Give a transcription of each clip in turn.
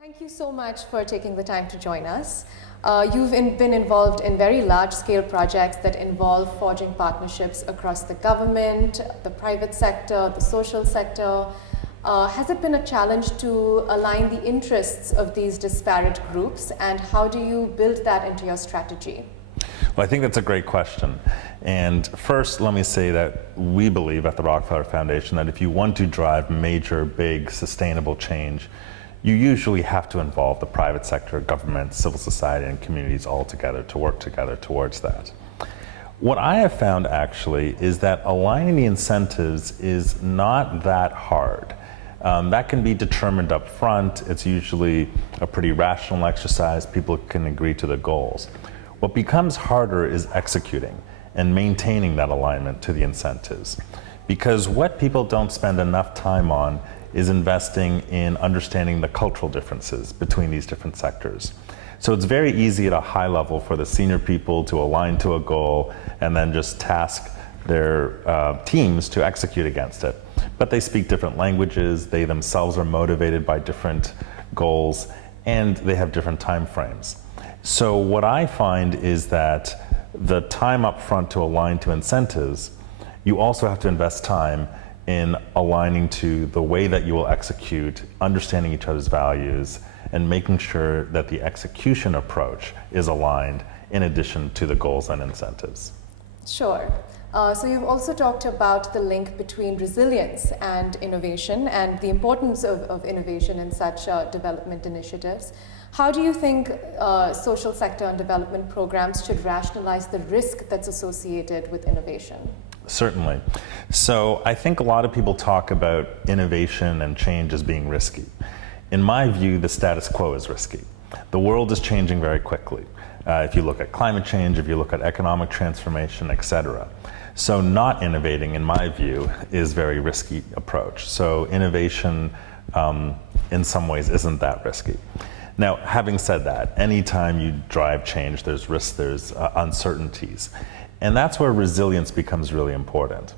Thank you so much for taking the time to join us. You've been involved in very large-scale projects that involve forging partnerships across the government, the private sector, the social sector. Has it been a challenge to align the interests of these disparate groups, and how do you build that into your strategy? Well, I think that's a great question. And first, let me say that we believe at the Rockefeller Foundation that if you want to drive major, big, sustainable change, you usually have to involve the private sector, government, civil society, and communities all together to work together towards that. What I have found actually is that aligning the incentives is not that hard. That can be determined up front. It's usually a pretty rational exercise. People can agree to the goals. What becomes harder is executing and maintaining that alignment to the incentives. Because what people don't spend enough time on is investing in understanding the cultural differences between these different sectors. So it's very easy at a high level for the senior people to align to a goal and then just task their teams to execute against it. But they speak different languages, they themselves are motivated by different goals, and they have different time frames. So what I find is that the time up front to align to incentives, you also have to invest time in aligning to the way that you will execute, understanding each other's values, and making sure that the execution approach is aligned in addition to the goals and incentives. Sure. So you've also talked about the link between resilience and innovation and the importance of innovation in such development initiatives. How do you think social sector and development programs should rationalize the risk that's associated with innovation? Certainly. So I think a lot of people talk about innovation and change as being risky. In my view, the status quo is risky. The world is changing very quickly. If you look at climate change, if you look at economic transformation, etc. So not innovating, in my view, is a very risky approach. So innovation, in some ways, isn't that risky. Now, having said that, anytime you drive change, there's risks, there's uncertainties. And that's where resilience becomes really important.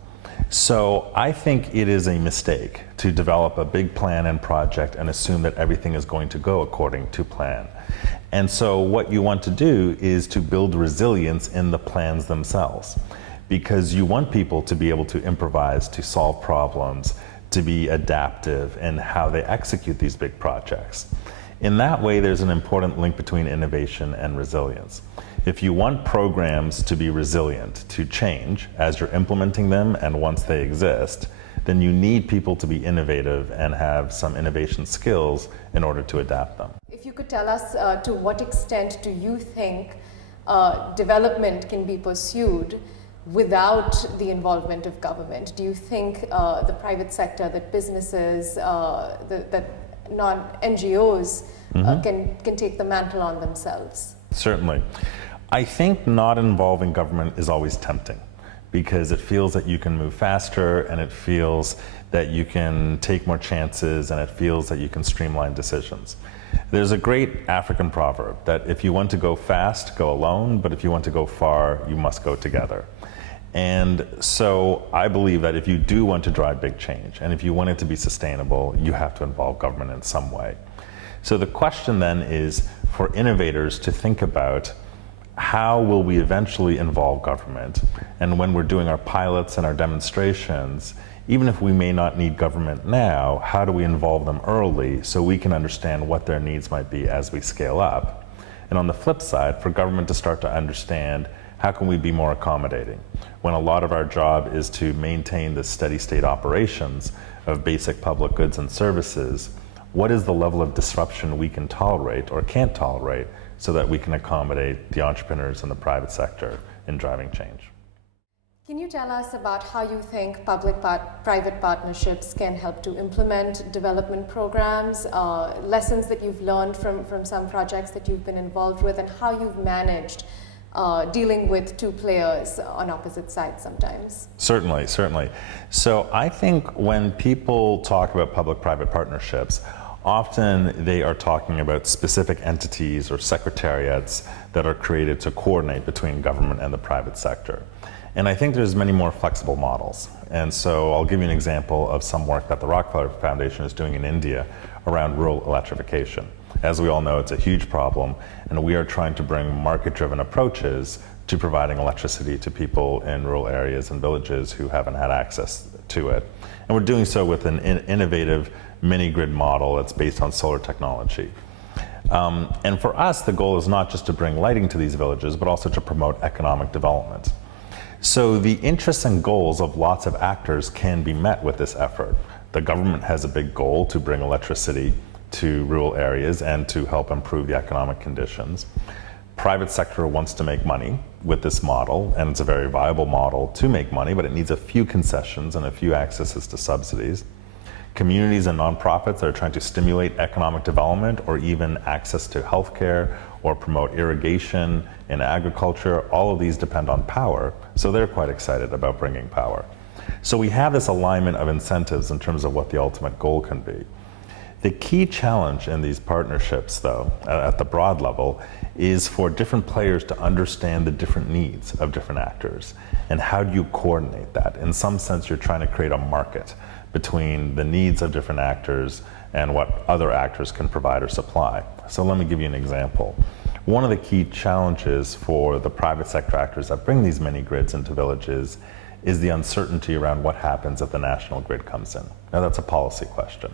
So I think it is a mistake to develop a big plan and project and assume that everything is going to go according to plan. And so what you want to do is to build resilience in the plans themselves, because you want people to be able to improvise, to solve problems, to be adaptive in how they execute these big projects. In that way, there's an important link between innovation and resilience. If you want programs to be resilient, to change as you're implementing them and once they exist, then you need people to be innovative and have some innovation skills in order to adapt them. If you could tell us to what extent do you think development can be pursued without the involvement of government? Do you think the private sector, that businesses, that non-NGOs can take the mantle on themselves? Certainly. I think not involving government is always tempting because it feels that you can move faster and it feels that you can take more chances and it feels that you can streamline decisions. There's a great African proverb that if you want to go fast, go alone, but if you want to go far, you must go together. And so I believe that if you do want to drive big change and if you want it to be sustainable, you have to involve government in some way. So the question then is for innovators to think about how will we eventually involve government? And when we're doing our pilots and our demonstrations, even if we may not need government now, how do we involve them early so we can understand what their needs might be as we scale up? And on the flip side, for government to start to understand how can we be more accommodating? When a lot of our job is to maintain the steady state operations of basic public goods and services, what is the level of disruption we can tolerate or can't tolerate so that we can accommodate the entrepreneurs in the private sector in driving change? Can you tell us about how you think public-private partnerships can help to implement development programs, lessons that you've learned from some projects that you've been involved with, and how you've managed dealing with two players on opposite sides sometimes? Certainly, certainly. So I think when people talk about public-private partnerships, often they are talking about specific entities or secretariats that are created to coordinate between government and the private sector. And I think there's many more flexible models. And so I'll give you an example of some work that the Rockefeller Foundation is doing in India around rural electrification. As we all know, it's a huge problem, and we are trying to bring market-driven approaches to providing electricity to people in rural areas and villages who haven't had access to it. And we're doing so with an innovative mini-grid model that's based on solar technology. And for us, the goal is not just to bring lighting to these villages, but also to promote economic development. So the interests and goals of lots of actors can be met with this effort. The government has a big goal to bring electricity to rural areas and to help improve the economic conditions. Private sector wants to make money with this model, and it's a very viable model to make money, but it needs a few concessions and a few accesses to subsidies. Communities and nonprofits are trying to stimulate economic development or even access to healthcare or promote irrigation in agriculture. All of these depend on power, so they're quite excited about bringing power. So we have this alignment of incentives in terms of what the ultimate goal can be. The key challenge in these partnerships, though, at the broad level, is for different players to understand the different needs of different actors. And how do you coordinate that? In some sense, you're trying to create a market between the needs of different actors and what other actors can provide or supply. So let me give you an example. One of the key challenges for the private sector actors that bring these mini grids into villages is the uncertainty around what happens if the national grid comes in. Now that's a policy question.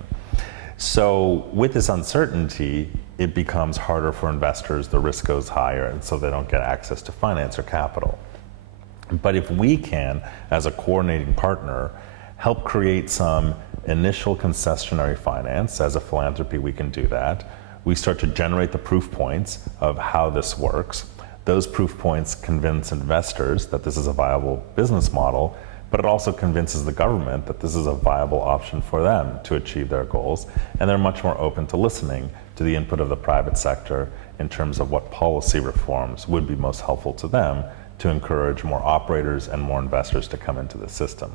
So with this uncertainty, it becomes harder for investors, the risk goes higher, and so they don't get access to finance or capital. But if we can, as a coordinating partner, help create some initial concessionary finance, as a philanthropy we can do that, we start to generate the proof points of how this works. Those proof points convince investors that this is a viable business model, but it also convinces the government that this is a viable option for them to achieve their goals, and they're much more open to listening to the input of the private sector in terms of what policy reforms would be most helpful to them to encourage more operators and more investors to come into the system.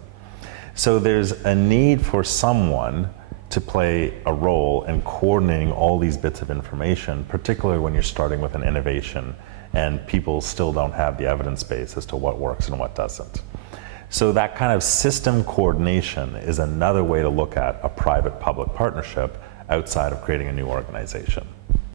So there's a need for someone to play a role in coordinating all these bits of information, particularly when you're starting with an innovation and people still don't have the evidence base as to what works and what doesn't. So that kind of system coordination is another way to look at a private-public partnership outside of creating a new organization.